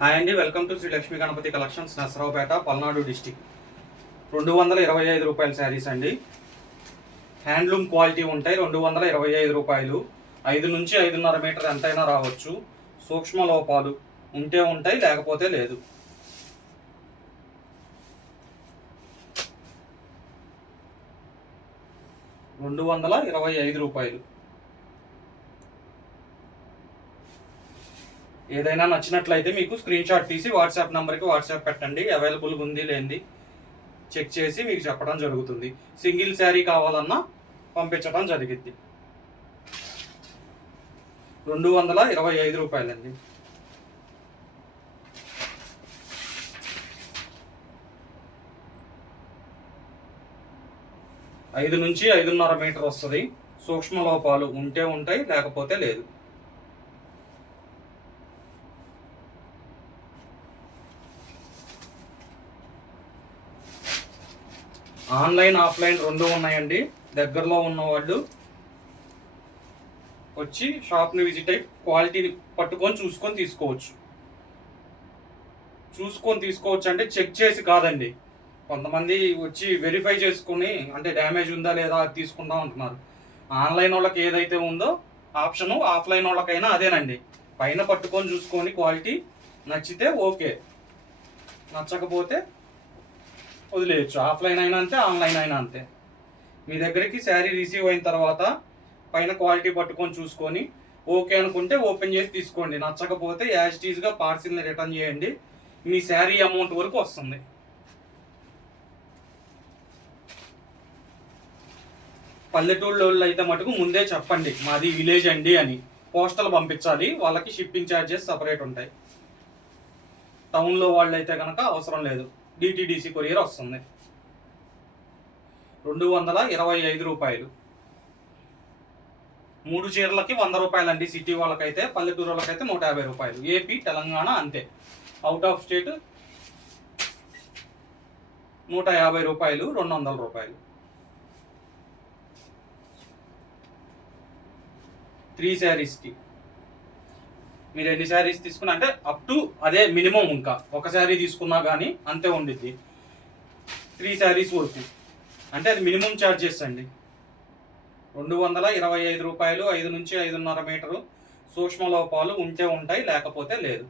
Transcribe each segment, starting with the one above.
Hi అండి, welcome to Shri Lakshmi Ganapati collections, Narasaraopet, Palnadu district. 225 రూపాయల శారీస్ అండి. హ్యాండ్లూమ్ క్వాలిటీ ఉంటాయి. 225 రూపాయలు. 5 నుంచి 5.5 మీటర్ ఎంతైనా రావచ్చు. సూక్ష్మ లోపాలు ఉంటే ఉంటాయి, లేకపోతే లేదు. రూ. 225. ఏదైనా నచ్చినట్లయితే మీకు స్క్రీన్ షాట్ తీసి వాట్సాప్ నెంబర్కి వాట్సాప్ పెట్టండి. అవైలబుల్గా ఉంది లేనిది చెక్ చేసి మీకు చెప్పడం జరుగుతుంది. సింగిల్ శారీ కావాలన్నా పంపించడం జరిగింది. 225 రూపాయలండి. ఐదు నుంచి 5.5 మీటర్ వస్తుంది. సూక్ష్మ లోపాలు ఉంటే ఉంటాయి, లేకపోతే లేదు. ఆన్లైన్ ఆఫ్లైన్ రెండు ఉన్నాయండి. దగ్గరలో ఉన్నవాళ్ళు వచ్చి షాప్ని విజిట్ అయ్యి క్వాలిటీని పట్టుకొని చూసుకొని తీసుకోవచ్చు అంటే చెక్ చేసి కాదండి. కొంతమంది వచ్చి వెరిఫై చేసుకుని అంటే డ్యామేజ్ ఉందా లేదా అది తీసుకుందాం అంటున్నారు. ఆన్లైన్ వాళ్ళకి ఏదైతే ఉందో ఆప్షను, ఆఫ్లైన్ వాళ్ళకైనా అదేనండి. పైన పట్టుకొని చూసుకొని క్వాలిటీ నచ్చితే ఓకే, నచ్చకపోతే వదిలేయచ్చు. ఆఫ్లైన్ అయినా అంతే, ఆన్లైన్ అయినా అంతే. మీ దగ్గరికి శారీ రిసీవ్ అయిన తర్వాత పైన క్వాలిటీ పట్టుకొని చూసుకొని ఓకే అనుకుంటే ఓపెన్ చేసి తీసుకోండి. నచ్చకపోతే యాజ్ ఇట్ ఈజ్గా పార్సిల్ని రిటర్న్ చేయండి. మీ శారీ అమౌంట్ వరకు వస్తుంది. పల్లెటూళ్ళలో అయితే మటుకు ముందే చెప్పండి మాది విలేజ్ అండి అని. పోస్టల్ పంపించాలి, వాళ్ళకి షిప్పింగ్ ఛార్జెస్ సపరేట్ ఉంటాయి. టౌన్లో వాళ్ళు అయితే కనుక అవసరం లేదు, డిటిడిసి కొరియర్ వస్తుంది. 225 రూపాయలు. 3 చీరలకి 100 రూపాయలు అండి. సిటీ వాళ్ళకైతే, పల్లెటూరు వాళ్ళకైతే 150 రూపాయలు. ఏపీ, తెలంగాణ అంతే. అవుట్ ఆఫ్ స్టేట్ 150 రూపాయలు, 200 రూపాయలు. 3 శారీస్కి మీరు ఎన్ని శారీస్ తీసుకున్నా అంటే అప్ టు అదే మినిమం. ఇంకా ఒక శారీ తీసుకున్నా కానీ అంతే ఉండిద్ది. 3 శారీస్ వరకు అంటే అది మినిమం ఛార్జెస్ అండి. 225 రూపాయలు. 5 నుంచి 5.5 మీటరు. సూక్ష్మ లోపాలు ఉంటే ఉంటాయి, లేకపోతే లేదు.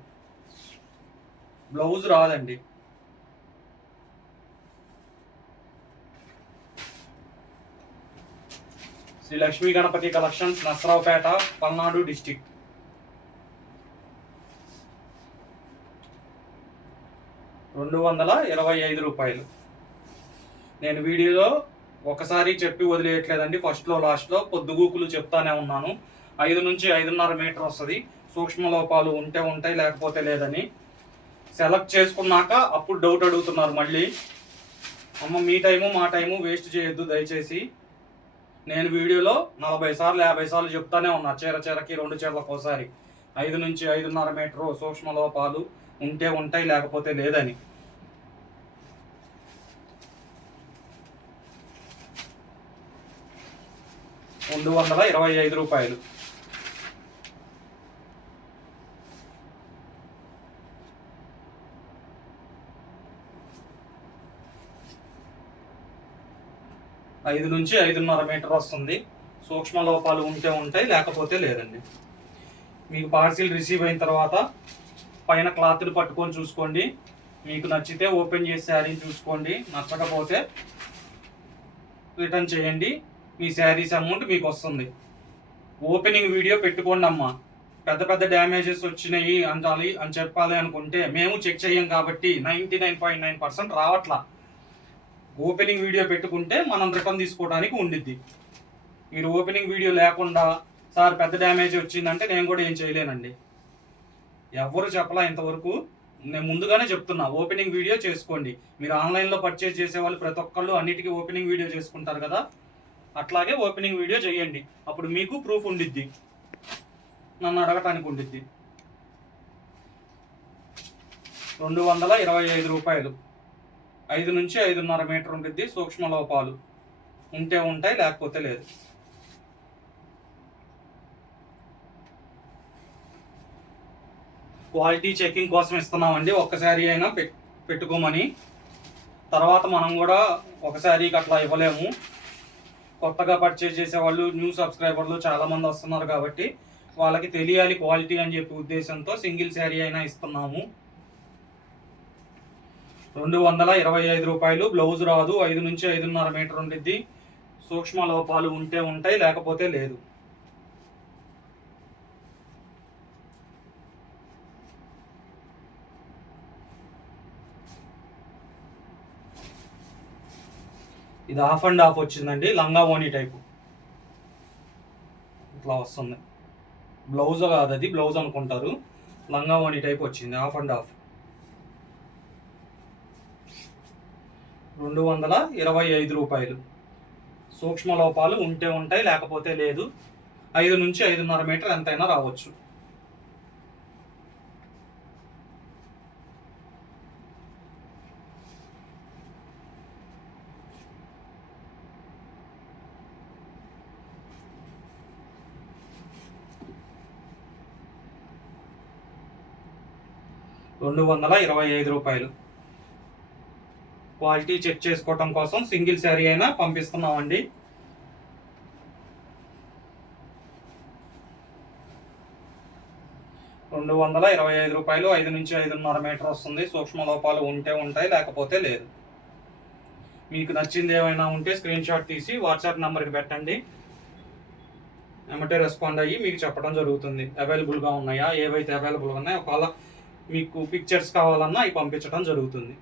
బ్లౌజ్ రాదండి. Shri Lakshmi Ganapati collections, Narasaraopet, Palnadu district. 225 రూపాయలు. నేను వీడియోలో ఒకసారి చెప్పి వదిలేయట్లేదండి. ఫస్ట్లో లాస్ట్లో పొద్దుగూకులు చెప్తానే ఉన్నాను. 5 నుంచి 5.5 మీటర్ వస్తుంది. సూక్ష్మ లోపాలు ఉంటే ఉంటాయి, లేకపోతే లేదని. సెలెక్ట్ చేసుకున్నాక అప్పుడు డౌట్ అడుగుతున్నారు మళ్ళీ. అమ్మ, మీ టైము మా టైము వేస్ట్ చేయొద్దు దయచేసి. నేను వీడియోలో 40 సార్లు 50 సార్లు చెప్తానే ఉన్నా. చీరకి 2 చీరలకు ఒకసారి 5 నుంచి 5.5 మీటరు సూక్ష్మ లోపాలు ఉంటే ఉంటాయి, లేకపోతే లేదని. రూ. 225. 5 నుంచి 5.5 మీటర్ వస్తుంది. సూక్ష్మ లోపాలు ఉంటే ఉంటాయి, లేకపోతే లేదండి. మీకు పార్సిల్ రిసీవ్ అయిన తర్వాత పైన క్లాత్ని పట్టుకొని చూసుకోండి. మీకు నచ్చితే ఓపెన్ చేసి శారీని చూసుకోండి. నచ్చకపోతే రిటర్న్ చేయండి. మీ శారీస్ అమౌంట్ మీకు వస్తుంది. ఓపెనింగ్ వీడియో పెట్టుకోండి అమ్మా. పెద్ద పెద్ద డ్యామేజెస్ వచ్చినాయి అంటాలి అని చెప్పాలి అనుకుంటే మేము చెక్ చేయం కాబట్టి 99.9% రావట్లా. ఓపెనింగ్ వీడియో పెట్టుకుంటే మనం రిటర్న్ తీసుకోవడానికి ఉండిద్ది. మీరు ఓపెనింగ్ వీడియో లేకుండా సార్ పెద్ద డ్యామేజ్ వచ్చిందంటే నేను కూడా ఏం చేయలేనండి. ఎవరు చెప్పలా ఇంతవరకు. నేను ముందుగానే చెప్తున్నా, ఓపెనింగ్ వీడియో చేసుకోండి. మీరు ఆన్లైన్లో పర్చేజ్ చేసే వాళ్ళు ప్రతి ఒక్కళ్ళు అన్నిటికీ ఓపెనింగ్ వీడియో చేసుకుంటారు కదా, అట్లాగే ఓపెనింగ్ వీడియో చేయండి. అప్పుడు మీకు ప్రూఫ్ ఉండిద్ది, నన్ను అడగటానికి ఉండిద్ది. 225 రూపాయలు. 5 నుంచి 5.5 మీటర్ ఉండిద్ది. సూక్ష్మ లోపాలు ఉంటే ఉంటాయి, లేకపోతే లేదు. క్వాలిటీ చెకింగ్ కోసం ఇస్తున్నామండి. ఒక్క శారీ అయినా పెట్టుకోమని. తర్వాత మనం కూడా ఒక శారీకి అట్లా ఇవ్వలేము. కొత్తగా పర్చేజ్ చేసేవాళ్ళు, న్యూ సబ్స్క్రైబర్లు చాలామంది వస్తున్నారు కాబట్టి వాళ్ళకి తెలియాలి క్వాలిటీ అని చెప్పి ఉద్దేశంతో సింగిల్ శారీ అయినా ఇస్తున్నాము. 225 రూపాయలు. బ్లౌజ్ రాదు. 5 నుంచి 5.5 మీటర్ ఉండిద్ది. సూక్ష్మ లోపాలు ఉంటే ఉంటాయి, లేకపోతే లేదు. ఇది హాఫ్ అండ్ హాఫ్ వచ్చిందండి, లంగా ఓనీ టైపు ఇట్లా వస్తుంది. బ్లౌజ్ కాదు, అది బ్లౌజ్ అనుకుంటారు. లంగా ఓనీ టైప్ వచ్చింది, హాఫ్ అండ్ హాఫ్. 225 రూపాయలు. సూక్ష్మ లోపాలు ఉంటే ఉంటాయి, లేకపోతే లేదు. 5 నుంచి 5.5 మీటర్ ఎంతైనా రావచ్చు. రూ. 225. క్వాలిటీ చెక్ చేసుకోవటం కోసం సింగిల్ శారీ అయినా పంపిస్తున్నామండి. రూ. 225. 5 నుంచి 5.5 మీటర్ వస్తుంది. సూక్ష్మ లోపాలు ఉంటే ఉంటాయి, లేకపోతే లేదు. మీకు నచ్చింది ఏమైనా ఉంటే స్క్రీన్ షాట్ తీసి వాట్సాప్ నెంబర్కి పెట్టండి. ఎమ్మటే రెస్పాండ్ అయ్యి మీకు చెప్పడం జరుగుతుంది అవైలబుల్గా ఉన్నాయా, ఏవైతే అవైలబుల్గా ఉన్నాయో. ఒకవేళ మీకు పిక్చర్స్ కావాలన్నా అవి పంపించడం జరుగుతుంది.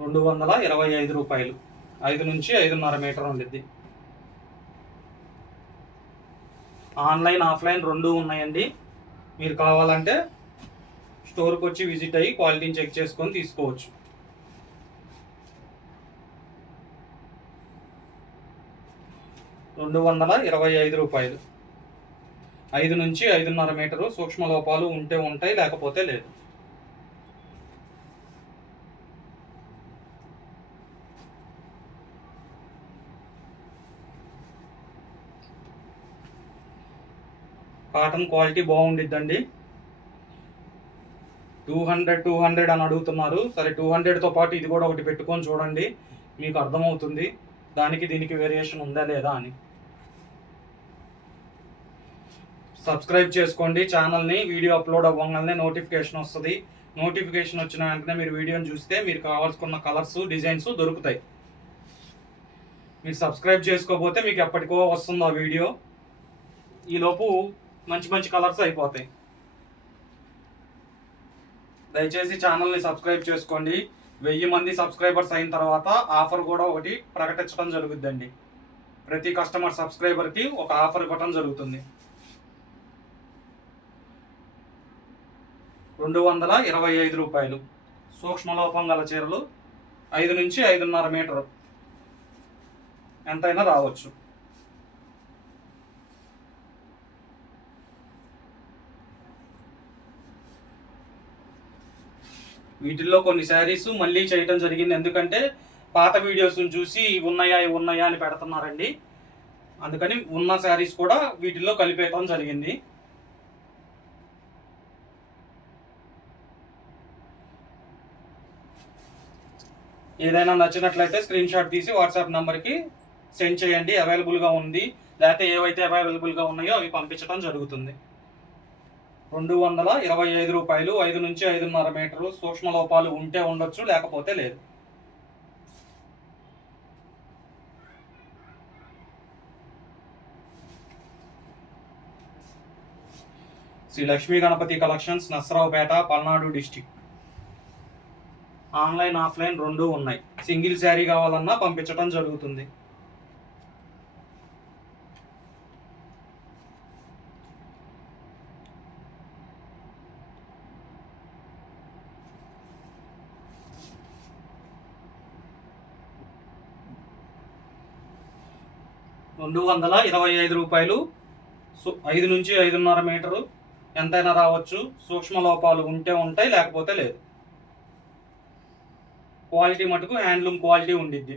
225 రూపాయలు. 5 నుంచి 5.5 మీటర్ ఉండిద్ది. ఆన్లైన్ ఆఫ్లైన్ 2 ఉన్నాయండి. మీరు కావాలంటే స్టోర్కి వచ్చి విజిట్ అయ్యి క్వాలిటీని చెక్ చేసుకొని తీసుకోవచ్చు. 225 రూపాయలు. 5 నుంచి 5.5 మీటరు. సూక్ష్మ లోపాలు ఉంటే ఉంటాయి, లేకపోతే లేదు. Cotton quality బాగుండిద్దండి. 200 అని అడుగుతున్నారు. సరే, 200తో పాటు ఇది కూడా ఒకటి పెట్టుకొని చూడండి, మీకు అర్థమవుతుంది దానికి దీనికి వేరియేషన్ ఉందా లేదా అని. సబ్స్క్రైబ్ చేసుకోండి ఛానల్ని. వీడియో అప్లోడ్ అవ్వగానే నోటిఫికేషన్ వస్తుంది. నోటిఫికేషన్ వచ్చిన వెంటనే మీరు వీడియోని చూస్తే మీరు కావాల్సుకున్న కలర్స్, డిజైన్స్ దొరుకుతాయి. మీరు సబ్స్క్రైబ్ చేసుకోకపోతే మీకు ఎప్పటికో వస్తుంది ఆ వీడియో. ఈలోపు మంచి మంచి కలర్స్ అయిపోతాయి. దయచేసి ఛానల్ని సబ్స్క్రైబ్ చేసుకోండి. 1000 మంది సబ్స్క్రైబర్స్ అయిన తర్వాత ఆఫర్ కూడా ఒకటి ప్రకటించడం జరుగుద్దండి. ప్రతి కస్టమర్ సబ్స్క్రైబర్కి ఒక ఆఫర్ ఇవ్వడం జరుగుతుంది. 225 రూపాయలు. సూక్ష్మలోపం గల చీరలు 5 నుంచి 5.5 మీటరు ఎంతైనా రావచ్చు. వీటిల్లో కొన్ని శారీస్ మళ్ళీ చేయటం జరిగింది. ఎందుకంటే పాత వీడియోస్ని చూసి ఉన్నాయా అని పెడుతున్నారండి. అందుకని ఉన్న శారీస్ కూడా వీటిల్లో కలిపేయటం జరిగింది. ఏదైనా నచ్చినట్లయితే స్క్రీన్ షాట్ తీసి వాట్సాప్ నెంబర్కి సెండ్ చేయండి. అవైలబుల్గా ఉంది, లేకపోతే ఏవైతే అవైలబుల్గా ఉన్నాయో అవి పంపించడం జరుగుతుంది. 225 రూపాయలు. 5 నుంచి 5.5 మీటరు. సూక్ష్మ లోపాలు ఉంటే ఉండొచ్చు, లేకపోతే లేదు. Shri Lakshmi Ganapati collections, Narasaraopet, Palnadu district. Online offline 2 ఉన్నాయి. సింగిల్ శారీ కావాలన్నా పంపించడం జరుగుతుంది. రూ. 225. 5 నుంచి 5.5 మీటరు ఎంతైనా రావచ్చు. సూక్ష్మ లోపాలు ఉంటే ఉంటాయి, లేకపోతే లేదు. క్వాలిటీ మటుకు హ్యాండ్లూమ్ క్వాలిటీ ఉండిద్ది.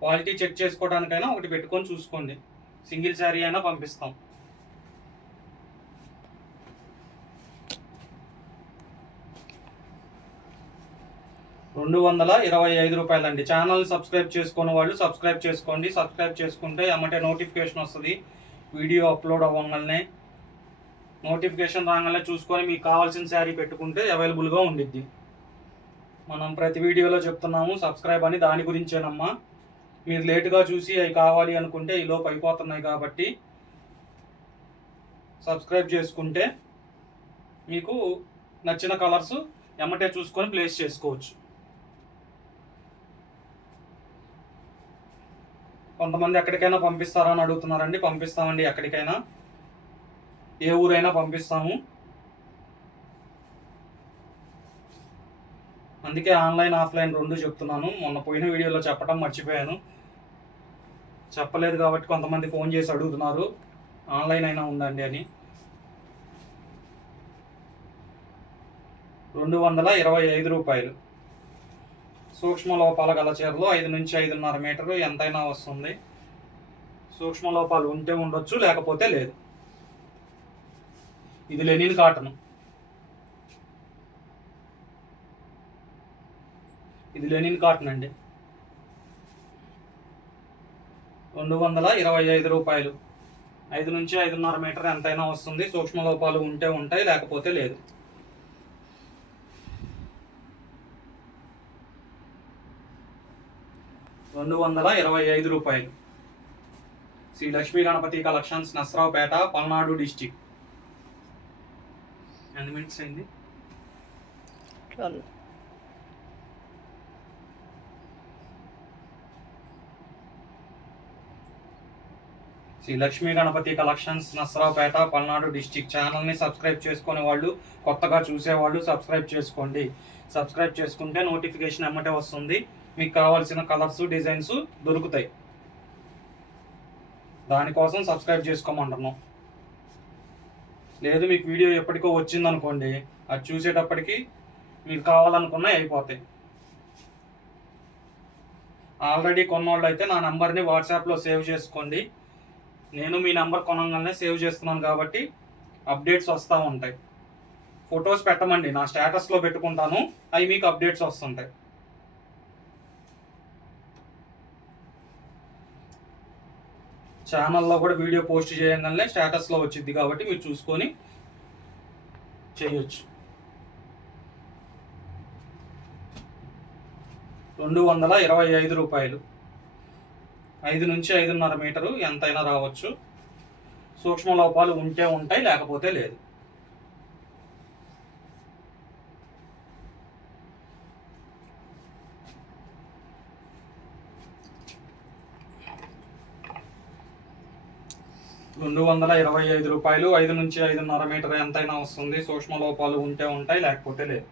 క్వాలిటీ చెక్ చేసుకోవడానికైనా ఒకటి పెట్టుకొని చూసుకోండి. సింగిల్ శారీ అయినా పంపిస్తాం. 225 రూపాయలండి. ఛానల్ సబ్స్క్రైబ్ చేసుకున్న వాళ్ళు సబ్స్క్రైబ్ చేసుకోండి. సబ్స్క్రైబ్ చేసుకుంటే అమ్మటే నోటిఫికేషన్ వస్తుంది. వీడియో అప్లోడ్ అవ్వగానే నోటిఫికేషన్ రాగానే చూసుకొని మీకు కావాల్సిన శారీ పెట్టుకుంటే అవైలబుల్గా ఉండిద్ది. మనం ప్రతి వీడియోలో చెప్తున్నాము సబ్స్క్రైబ్ అని, దాని గురించేనమ్మా. మీరు లేటుగా చూసి అవి కావాలి అనుకుంటే ఈ లోపు అయిపోతున్నాయి కాబట్టి సబ్స్క్రైబ్ చేసుకుంటే మీకు నచ్చిన కలర్స్ ఎమ్మటే చూసుకొని ప్లేస్ చేసుకోవచ్చు. కొంతమంది ఎక్కడికైనా పంపిస్తారా అని అడుగుతున్నారండి. పంపిస్తామండి, ఎక్కడికైనా, ఏ ఊరైనా పంపిస్తాము. అందుకే ఆన్లైన్ ఆఫ్లైన్ రెండు చెప్తున్నాను. మొన్న పోయిన వీడియోలో చెప్పడం మర్చిపోయాను, చెప్పలేదు కాబట్టి కొంతమంది ఫోన్ చేసి అడుగుతున్నారు ఆన్లైన్ అయినా ఉందండి అని. 225 రూపాయలు. సూక్ష్మ లోపాల గల చీరలు 5 నుంచి 5.5 మీటర్లు ఎంతైనా వస్తుంది. సూక్ష్మ లోపాలు ఉంటే ఉండొచ్చు, లేకపోతే లేదు. ఇది లెనిన్ కాటన్. ఇది లెనిన్ కాటన్ అండి. 225 రూపాయలు. 5 నుంచి 5.5 మీటర్ ఎంతైనా వస్తుంది. సూక్ష్మ లోపాలు ఉంటే ఉంటాయి, లేకపోతే లేదు. 225 రూపాయలు. Shri Lakshmi Ganapati collections, Narasaraopet, Palnadu district. ఎన్ని మినిట్స్ అయింది? Shri Lakshmi Ganapati collections, Narasaraopet, Palnadu district. ఛానల్ని సబ్స్క్రైబ్ చేసుకునే వాళ్ళు, కొత్తగా చూసేవాళ్ళు సబ్స్క్రైబ్ చేసుకోండి. సబ్స్క్రైబ్ చేసుకుంటే నోటిఫికేషన్ ఎమ్మటే వస్తుంది. మీకు కావాల్సిన కలర్స్, డిజైన్స్ దొరుకుతాయి. దానికోసం సబ్స్క్రైబ్ చేసుకోమంటున్నాం. లేదు మీకు వీడియో ఎప్పటికో వచ్చిందనుకోండి, అది చూసేటప్పటికి మీకు కావాలనుకున్నవి అయిపోతాయి. ఆల్రెడీ కొన్నోళ్ళు అయితే నా నెంబర్ని వాట్సాప్లో సేవ్ చేసుకోండి. నేను మీ నెంబర్ కొనగానే సేవ్ చేస్తున్నాను కాబట్టి అప్డేట్స్ వస్తూ ఉంటాయి. ఫొటోస్ పెట్టమండి, నా స్టేటస్లో పెట్టుకుంటాను, అవి మీకు అప్డేట్స్ వస్తుంటాయి. ఛానల్లో కూడా వీడియో పోస్ట్ చేయగానే స్టేటస్లో వచ్చింది కాబట్టి మీరు చూసుకొని చేయొచ్చు. 225 రూపాయలు. 5 నుంచి 5.5 మీటరు ఎంతైనా రావచ్చు. సూక్ష్మ లోపాలు ఉంటే ఉంటాయి, లేకపోతే లేదు. రూపాయలు. 5 నుంచి 5.5 మీటర్ ఎంతైనా వస్తుంది. సూక్ష్మ లోపాలు ఉంటే ఉంటాయి, లేకపోతే లేదు.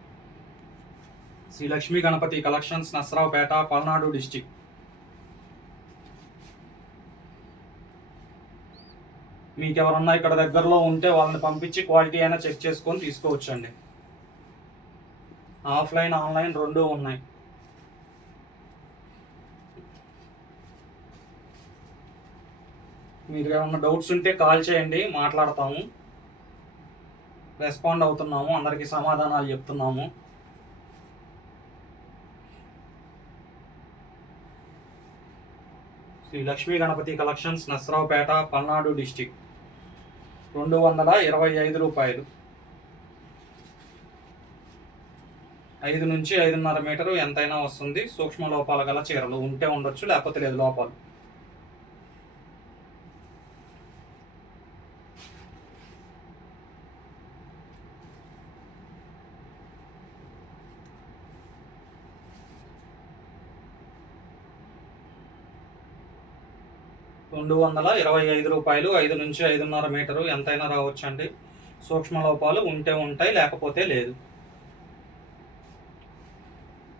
Shri Lakshmi Ganapati collections, Narasaraopet, Palnadu district. మీకు ఎవరన్నా ఇక్కడ దగ్గరలో ఉంటే వాళ్ళని పంపించి క్వాలిటీ అయినా చెక్ చేసుకొని తీసుకోవచ్చు అండి. ఆఫ్లైన్, ఆన్లైన్ రెండూ ఉన్నాయి. మీరు ఏమన్నా డౌట్స్ ఉంటే కాల్ చేయండి, మాట్లాడతాము, రెస్పాండ్ అవుతున్నాము, అందరికీ సమాధానాలు చెప్తున్నాము. Shri Lakshmi Ganapati collections, Narasaraopet, Palnadu district. 225 రూపాయలు. 5 నుంచి 5.5 మీటరు ఎంతైనా వస్తుంది. సూక్ష్మ లోపాల గల చీరలు ఉంటే ఉండొచ్చు, లేకపోతే లేదు లోపాలు. రూపాయలు. 5 నుంచి 5.5 మీటరు ఎంతైనా రావచ్చండి. సూక్ష్మ లోపాలు ఉంటే ఉంటాయి, లేకపోతే లేదు.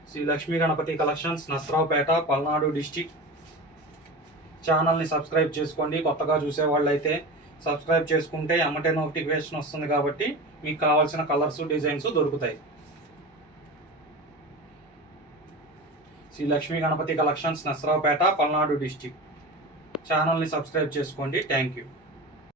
Shri Lakshmi Ganapati collections, Narasaraopet, Palnadu district. ఛానల్ని సబ్స్క్రైబ్ చేసుకోండి. కొత్తగా చూసేవాళ్ళు అయితే సబ్స్క్రైబ్ చేసుకుంటే అమ్మటే నోటిఫికేషన్ వస్తుంది కాబట్టి మీకు కావాల్సిన కలర్స్, డిజైన్స్ దొరుకుతాయి. Shri Lakshmi Ganapati collections, Narasaraopet, Palnadu district. ఛానల్ని సబ్స్క్రైబ్ చేసుకోండి. Thank you.